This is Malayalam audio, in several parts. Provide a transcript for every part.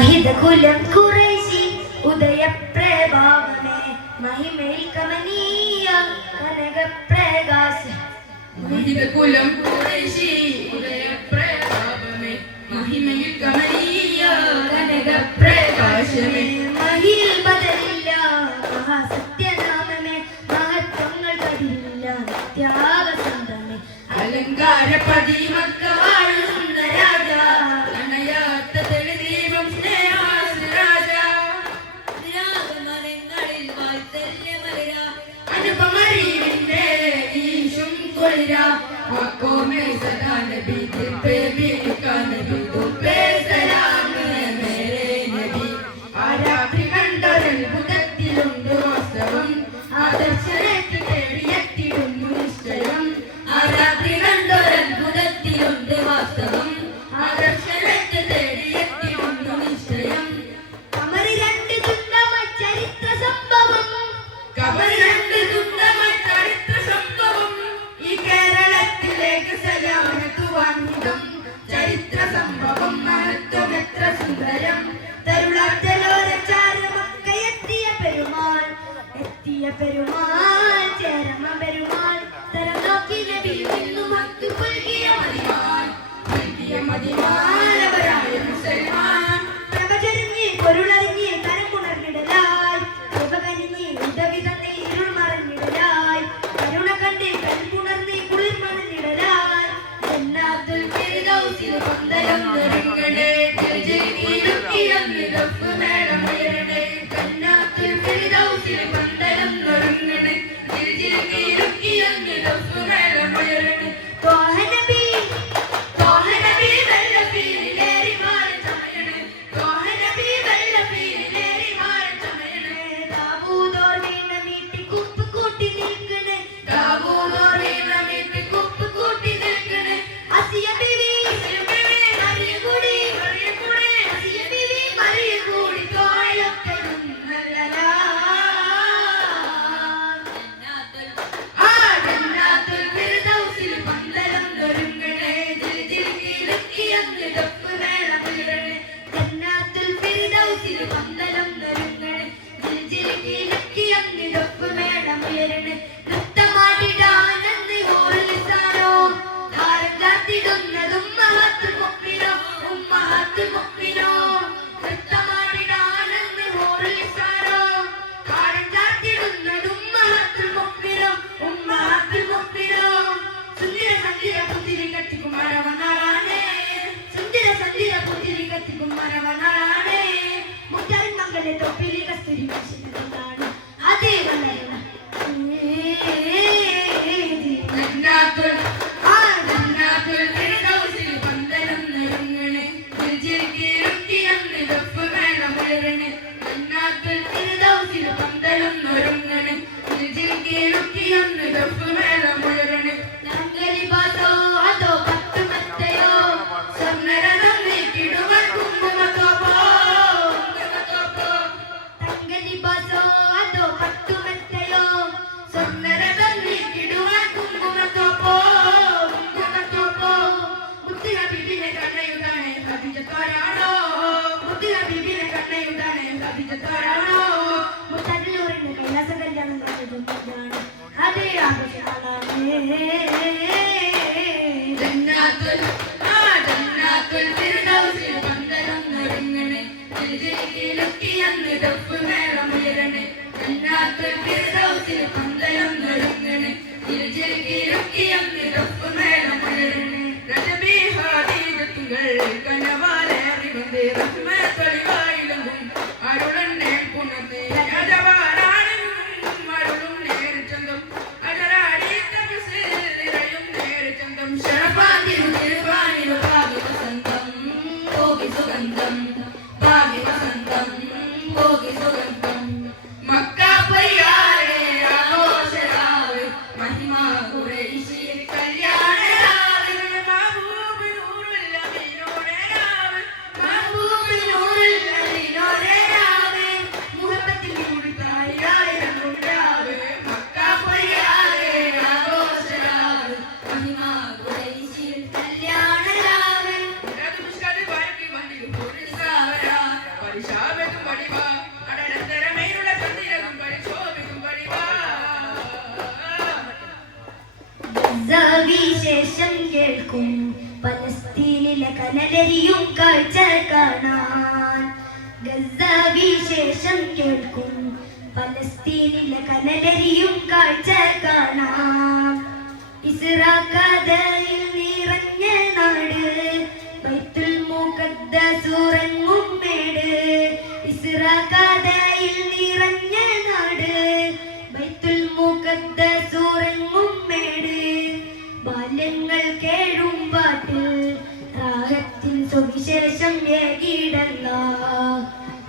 മഹിതകുലം ഖുറൈശി ഉദയപ്രഭാവമേ മഹിമയിൽ കമനീയ കനകപ്രകാശ മഹിതകുലം ഖുറൈശി ഉദയപ്രഭാവമേ മഹിമയിൽ കമനീയ കനകപ്രകാശമേ മഹിയിൽ ബദലില്ല മഹാസത്യനാമമേ മഹത്വങ്ങൾ കതിരില്ല നിത്യാവസന്തമേ അലങ്കാര പതിമക്ക വാഴുന്ന രാജ അണയാത്ത തെളിദീപം സ്നേഹാസരാജ രാഗമനങ്ങളിൽ വാത്സല്യമലര അനുപമറിവിന്റെ ഈശും കൊളിര ആക്കോമേ സദാ നബി ദിൽപേ ബീകാ നബി തുപ്പേ സലാം മേരേ നബി ആരാധി കണ്ടൊരൽ ബുദ്ധത്തിലുണ്ട് വാസ്തവം ആദർശരേക്ക് തേടിയെത്തിടുന്നു നിശ്ചയം ആരാധി കണ്ടൊരൽ ബുദ്ധത്തിലുണ്ട് വാസ്തവം ആദർശരേക്ക് തേടിയെത്തിടുന്നു നിശ്ചയം കമറി രണ്ട് തുണ്ടമായി ചരിത്ര സംഭവം കമറി രണ്ട് തുണ്ടമായി ചരിത്ര സംഭവം ഈ കേരളത്തിലേക്ക് സലാമത്തുവാൻ മുഖം ചരിത്ര സംഭവം മഹത്വം എത്ര സുന്ദരം തരുളാറ്റലോരച്ചാരമൊക്കെ എത്തിയ പെരുമാൾ ചേരമ പെരുമാൾ തരം നോക്കി നബി നിന്നു മക്ക് പുൽകിയ മതിമാനവരായ മുസൽമാൻ പ്രവചരിഞ്ഞ് പൊരുളറിഞ്ഞ് കരമുണർന്നിടലായി ശിവകനിഞ്ഞ് ഉദവി തന്നെ ഇരുൾ മറഞ്ഞിടലായി കരുണ കണ്ട് കൺപുണർന്ന് കുളിർ മറഞ്ഞിടലായി ജന്നാത്തുൽ ഫിർദൗസിൽ പന്തയം ൊരുങ്ങണേ തിരുജിരുക്കിയം നിരപ്പ് മേളമുയരണേ ജന്നാത്തുൽ ഫിർദൗസിൽ പന്തയം ൊരുങ്ങണേ തിരുജിരുക്കിയം നിരപ്പ് മേളമുയരണേ ത്വാഹ നബി വെള്ളപ്പീരിലേറി മാറി ചമയണേ ത്വാഹ നബി വെള്ളപ്പീരിലേറി മാറി ചമയണേ ദാവൂദോർ വീണ മീട്ടി കുപ്പ് കൂട്ടി നിൽക്കണേ ദാവൂദോർ വീണ മീട്ടി കുപ്പ് കൂട്ടി നിൽക്കണേ അസിയ ബിവി മറിയ കൂടി അസിയ ബിവി മറിയ കൂടി ജന്നാത്തുൽ ഫിർദൗസിൽ പന്തയം തൊരുങ്ങണേ ജിൽജിൽക്കിയം നിരപ്പ് മേളമുയരണേ ജന്നാത്തുൽ ഫിർദൗസിൽ പന്തലം നൊരുങ്ങണേ ജിൽജിൽക്കിയം നിരപ്പ് മേളമുയരണേ നൃത്തമാടിടാനെന്ന് ഓർലിസാനോ ധാരം ചാത്തിടുന്നതും മഹത്ത് മുപ്പിനോ ഉമ്മഹത്ത് മുപ്പിനോ നൃത്തമാടിടാനെന്ന് ഓർലിസാനോ ധാരം ചാത്തിടുന്നതും മഹത്ത് മുപ്പിനോ ഉമ്മഹത്ത് മുപ്പിനോ സുന്ദര സന്ധിര പുതിരി കത്തിക്കും മരവനാളാണേ സുന്ദര സന്ധിര പുതിരി കത്തിക്കും മരവനാളാണേ മുറ്റാൻ മംഗലെ തൊപ്പിലി കസ്തൂരി വിശുദ്ധമാണ് അതേ വളരണം ജന്നാത്തുൽ ഫിർദൗസിൽ പന്തയം തൊരുങ്ങണേ ജിൽജിൽക്കിയം നിരപ്പ് മേളമുയരണേ ജന്നാത്തുൽ ഫിർദൗസിൽ പന്തയം തൊരുങ്ങണേ ജിൽജിൽക്കിയം നിരപ്പ് മേളമുയരണേ നങ്കലിബാസോ അതോ പത്തുമെത്തയോ സ്വർണ്ണരഥം നീക്കിടുവാൻ കുങ്കുമത്തോപ്പോ തങ്കലിബാസോ അതോ പത്തുമെത്തയോ സ്വർണ്ണരഥം നീക്കിടുവാൻ കുങ്കുമത്തോപ്പോ മുത്തിന ബിബിനെ കണ്ണയുതാണേ ഹബിജത്തോരാണോ മുത്തിന ബിബിനെ കണ്ണയുതാണേ ഹബിജത്തോരാണോ മുത്തല്ലൂരിന്റെ കൈലാസ കല്യാണം നടത്തുന്നതാണ് അതേ ആഘോഷമാണ് ജന്നാത്തുൽ ഫിർദൗസിൽ പന്തയം തൊരുങ്ങണേ ജിൽജിൽക്കിയം നിരപ്പ് മേളമുയരണേ ജന്നാത്തുൽ ഫിർദൗസിൽ പന്തയം തൊരുങ്ങണേ ജിൽജിൽക്കിയം നിരപ്പ് മേളമുയരണേ രജബി ഹാദീജത്തുകൾ കനവാലേറി വന്നേ റഹ്മത്തൊളിവായിലെങ്കും അരുളന്നെ പുണർന്നേ രാജവാനാണും അരുളും നേർച്ചന്തം അജരാടി തപസിൽ നിറയും നേർച്ചന്തം ശരഫാതിരു തിരുവാനിരു ഭാഗ്യ വസന്തം ഭോഗി സുഗന്ധം ഭാഗ്യ വസന്തം ഭോഗി സുഗന്ധം മക്ക പയ്യാരെ ആഘോഷരാവ് മഹിമാ ഖുറൈശിയിൽ കല്യാണരാവ് മഹബൂബ് നൂറുൽ അമീനോടെ രാവ് മഹബൂബ് നൂറുൽ കനലരിയും കാഴ്ച കാണാൻ ഗസ വിശേഷം കേൾക്കും പലസ്തീനിലെ കനലരിയും കാഴ്ച കാണാം ഇസ്രാ കഥയിൽ നിറഞ്ഞ നാട് ബൈത്തുൽ മുഖദ്ദസ് ഉറങ്ങും മേട് ഇസ്രാ കഥയിൽ നിറഞ്ഞ നാട് ബൈത്തുൽ മുഖദ്ദസ് ഉറങ്ങും മേട് ബാല്യങ്ങൾ കേഴും പാട്ട് റാഹത്തിൻ സുവിശേഷം ഏകിടല്ല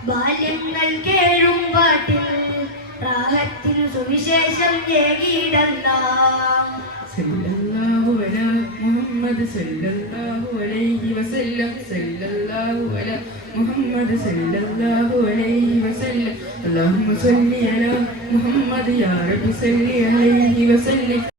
ബാല്യങ്ങൾ കേഴും പാട്ടിൽ റാഹത്തിൻ സുവിശേഷം ഏകിടല്ല സല്ലല്ലാഹു അലാ മുഹമ്മദ് സല്ലല്ലാഹു അലൈഹി വസല്ലം സല്ലല്ലാഹു അലാ മുഹമ്മദ് സല്ലല്ലാഹു അലൈഹി വസല്ലം അല്ലാഹുമ്മ സല്ലി അലാ മുഹമ്മദ് യാ റബ്ബി സല്ലി അലൈഹി വസല്ലം